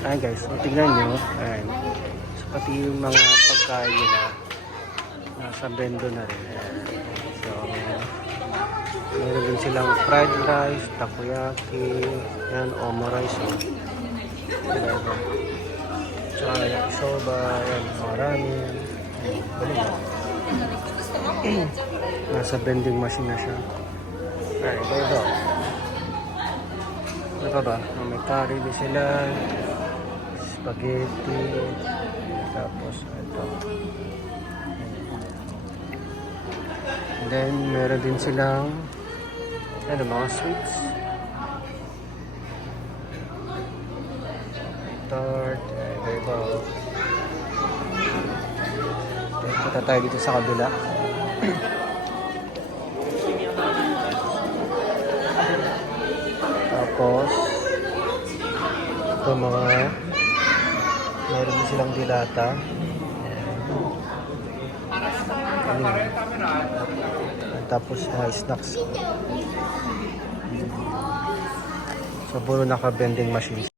Ayan guys, so tignan nyo. Ayan. So, pati yung mga pagkain nila nasa bendo na rin. So, meron din silang fried rice, takoyaki, ayan, omo rice. Oh. Ayan. Yakisoba, ayan, marami. Ayan, oh. Nasa vending machine na siya. Ayan, ito ito. Pa ba? Ah, May curry din sila. Spaghetti. Tapos ito. And then, meron din silang ano, mga sweets. Tart. Eh, iba iba. Okay, Punta tayo dito sa kabila. Tapos, ito mga meron din silang dilata. Yun? Tapos mga snacks. So, puro naka-vending machines.